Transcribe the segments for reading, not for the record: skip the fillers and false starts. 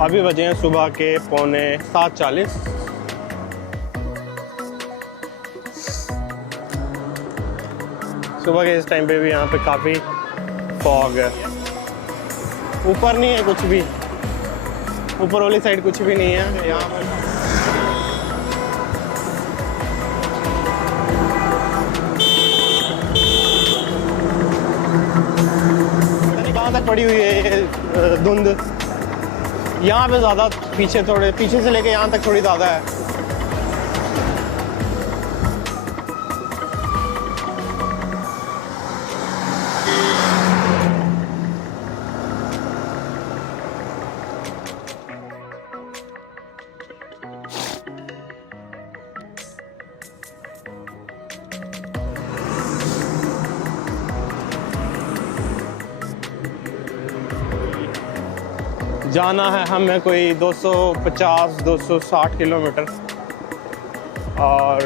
अभी बजे हैं सुबह के 7:40। सुबह के इस टाइम पे भी यहाँ पे काफ़ी फॉग है। ऊपर नहीं है कुछ भी, ऊपर वाली साइड कुछ भी नहीं है यहाँ पर। कहाँ तक पड़ी हुई है ये धुंध। यहाँ पे ज़्यादा पीछे, थोड़े पीछे से लेके यहाँ तक थोड़ी ज़्यादा है। जाना है हमें कोई 250-260 किलोमीटर, और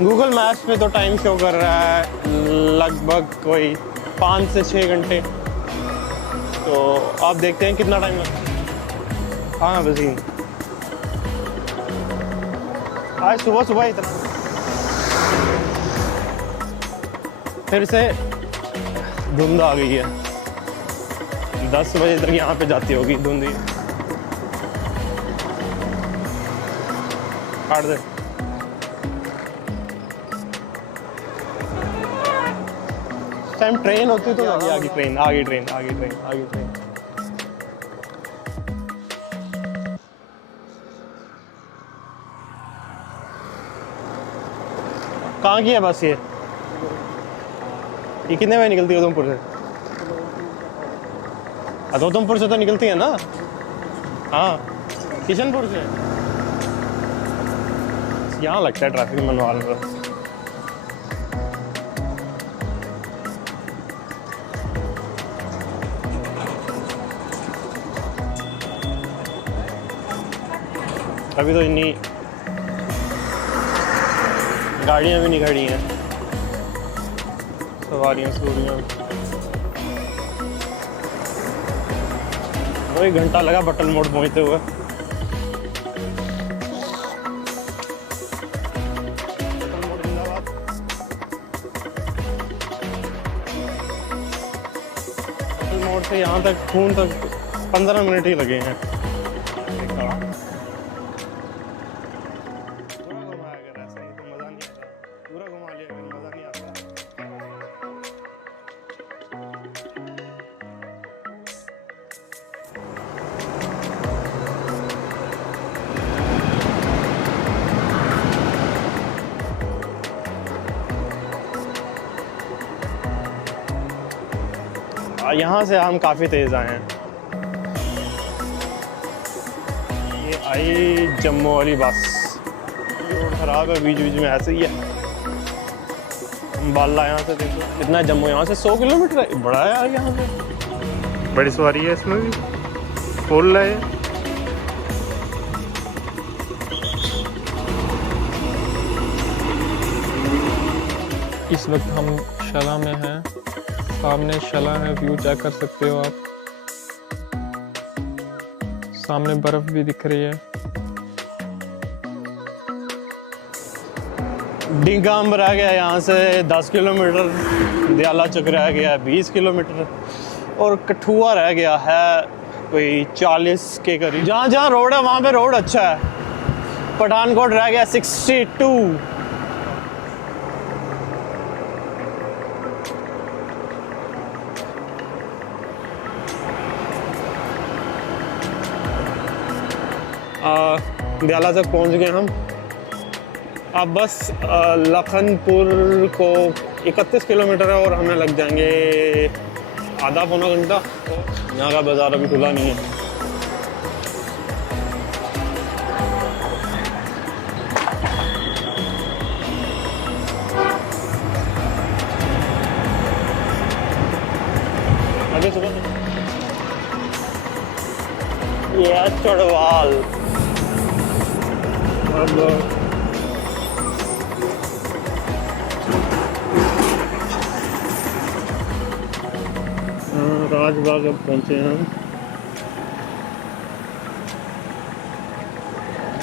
गूगल मैप्स में तो टाइम शो कर रहा है लगभग कोई 5 से 6 घंटे। तो आप देखते हैं कितना टाइम लगता है। हाँ वसीम, आज सुबह सुबह इतना फिर से धुंध आ गई है। 10 बजे तक यहाँ पे जाती होगी धुंध। काट दे। टाइम ट्रेन होती तो आगे ट्रेन, आगे ट्रेन, आगे ट्रेन, आगे ट्रेन। कहाँ की है बस ये कितने बजे निकलती है उधमपुर से? उधमपुर से तो निकलती है ना? हाँ, किशनपुर से। यहाँ लगता है ट्रैफिक मनवाल में। अभी तो इतनी गाड़ियाँ भी नहीं खड़ी हैं, सवारियाँ सूरियाँ। 1 घंटा लगा बटन मोड़ पहुँचते हुए। बटन मोड़ जिंदाबाद। बटन मोड़ से यहाँ तक खून तक 15 मिनट ही लगे हैं। यहाँ से हम काफ़ी तेज़ आए हैं। ये आई जम्मू वाली बस। रोड ख़राब है, बीच बीच में ऐसे ही है। अम्बाला यहाँ से देखो कितना, जम्मू यहाँ से 100 किलोमीटर है। बड़ा है यार, यहाँ से बड़ी सवारी है इसमें भी, फुल है। इस वक्त हम शला में हैं। सामने शला है, व्यू चेक कर सकते हो आप। सामने बर्फ भी दिख रही है। डिंगाम रह गया यहाँ से 10 किलोमीटर, दयाला चक रह गया 20 किलोमीटर, और कठुआ रह गया है कोई 40 के करीब। जहाँ जहाँ रोड है वहाँ पे रोड अच्छा है। पठानकोट रह गया 62। दयाला तक पहुंच गए हम। अब बस लखनपुर को 31 किलोमीटर है, और हमें लग जाएंगे आधा पौना घंटा। यहाँ का बाज़ार अभी खुला नहीं है। आगे सुबह ये चढ़वाल। अब राजबाग अब पहुंचे हैं हम।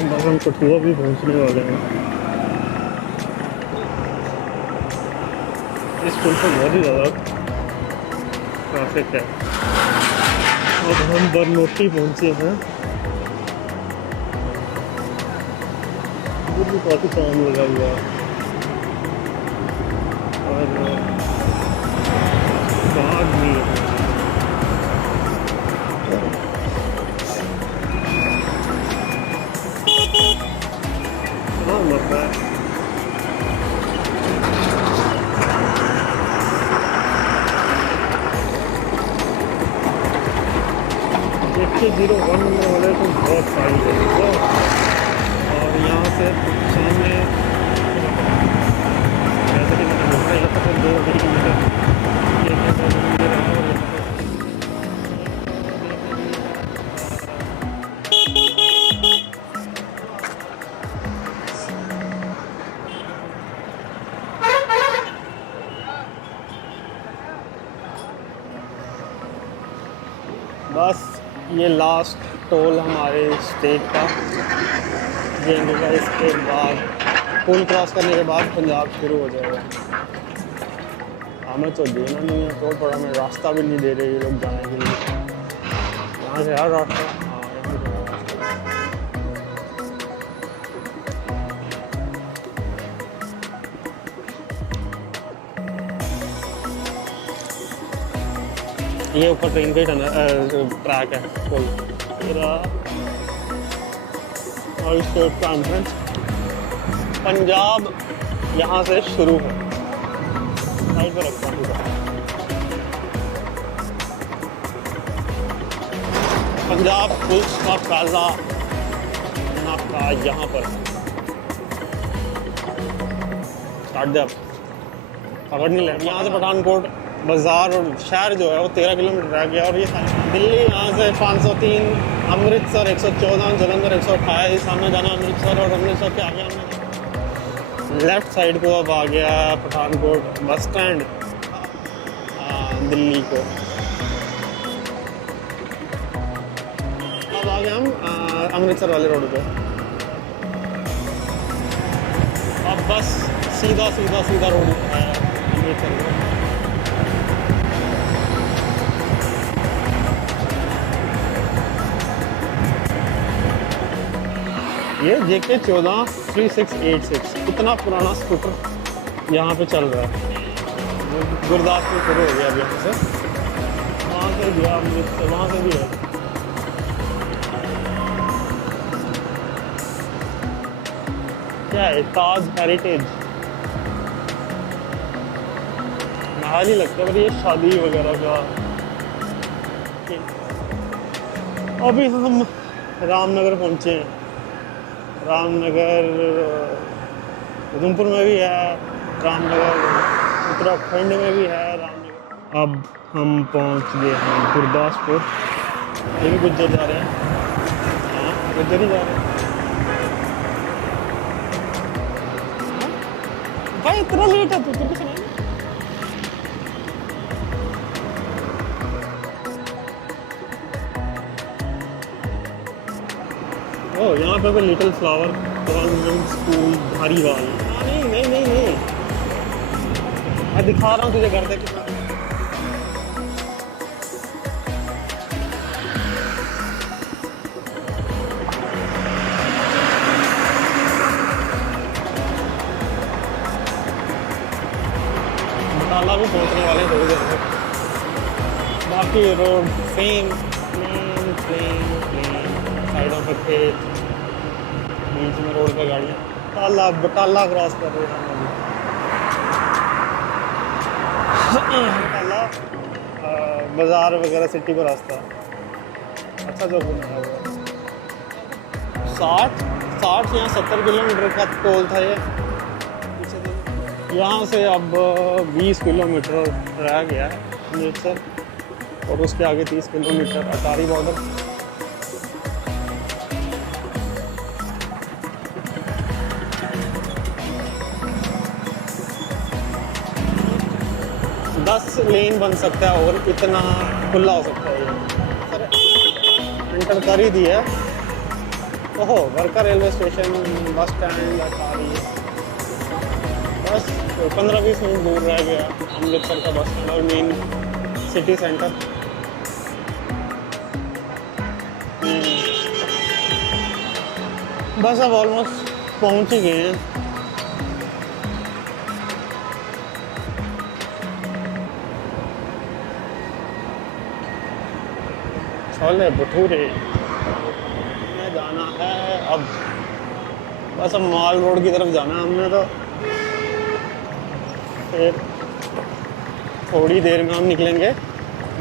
बस हम कठुआ भी पहुंचने वाले हैं। इस पुल पर बहुत ही ज़्यादा ट्रैफिक है। अब हम बरनोटी पहुंचे हैं। इधर भी काफ़ी काम लगा हुआ है और बाग भी है। हाँ मत है। देखिए 01 नंबर वाले तो बहुत सारी है और यहाँ से सामने जैसे कि मैंने बोला यहाँ पर 2 किलोमीटर बस ये लास्ट टोल हमारे स्टेट का जेएनयू का। इसके बाद पुल क्रॉस करने के बाद पंजाब शुरू हो जाएगा। हमें तो देना नहीं है तो पर हमें रास्ता भी नहीं दे रहे ये लोग जाने के लिए। यहाँ से हर रास्ता हाँ यहाँ से ये ऊपर ट्रेन का ही ट्रैक है पुल। और स्टेट का एंट्रेंस पंजाब यहाँ से शुरू है। साइड पर रखता हूँ पंजाब पुलिस का पहला नाका यहाँ पर स्टार्ट दे। पकड़ नहीं ले। यहाँ से पठानकोट बाज़ार और शहर जो है वो 13 किलोमीटर रह गया। और ये दिल्ली यहाँ से 503, अमृतसर 114, जलंधर 128। हमें जाना अमृतसर और अमृतसर के आगे हमें लेफ़्ट साइड को अब आ गया पठानकोट बस स्टैंड दिल्ली को। अब आ गए हम अमृतसर वाले रोड पे। अब बस सीधा सीधा सीधा रोड है अमृतसर को। ये JK 14 3686 इतना पुराना स्कूटर यहाँ पे चल रहा है। गुरदासपुर शुरू हो गया अब यहाँ से। वहाँ से गया अमृतसर, वहाँ से भी है। क्या है ताज हेरिटेज महल ही लगता है पर ये शादी वगैरह का। अभी हम रामनगर पहुँचे हैं। रामनगर उधमपुर में भी है, रामनगर उत्तराखंड में भी है रामनगर। अब हम पहुंच गए हैं गुरदासपुर। ये भी गुज्जर जा रहे हैं। हाँ गुज्जर ही जा रहे हैं। भाई इतना लेट है तो कुछ नहीं। ओह यहाँ पे कोई little flower government school Dhariwal. नहीं नहीं नहीं नहीं मैं दिखा रहा हूँ तुझे घर तक। बटाला भी पहुँचने वाले थोड़ी देर तक। बाकी road same plain plain plain साइडों पर खेत, बीच में रोड पे गाड़ियाँ। बटाला क्रॉस कर रहे हैं बटाला बाज़ार वगैरह सिटी का रास्ता अच्छा जो बना हुआ है। 60 या 70 किलोमीटर का टोल था ये। यहाँ से अब 20 किलोमीटर रह गया है अमृतसर और उसके आगे 30 किलोमीटर अटारी बॉर्डर। 6 लेन बन सकता है और इतना खुला हो सकता है ये। सर एंटर कर ही दिया। ओहो, वर्का रेलवे स्टेशन, बस स्टैंड आ रही है। बस 15-20 मिनट दूर रह गया अमृतसर का बस स्टैंड और मेन सिटी सेंटर। बस अब ऑलमोस्ट पहुंच ही गए हैं। छोले भटूरे में जाना है अब। बस अब मॉल रोड की तरफ जाना है हमने तो। फिर थोड़ी देर में हम निकलेंगे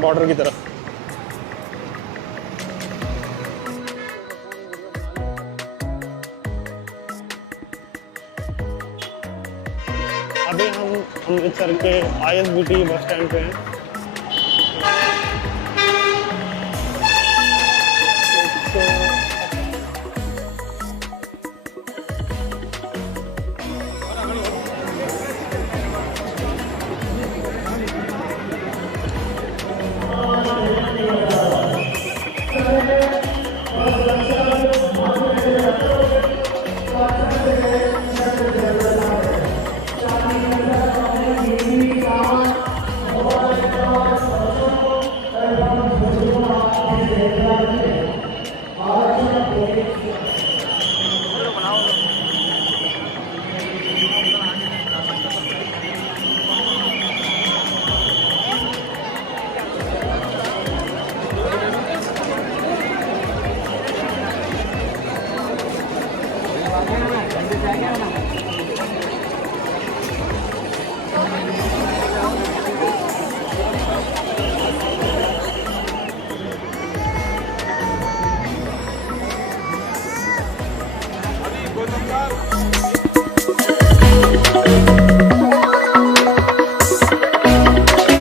बॉर्डर की तरफ। अभी हम अमृतसर के ISBT बस स्टैंड पे हैं।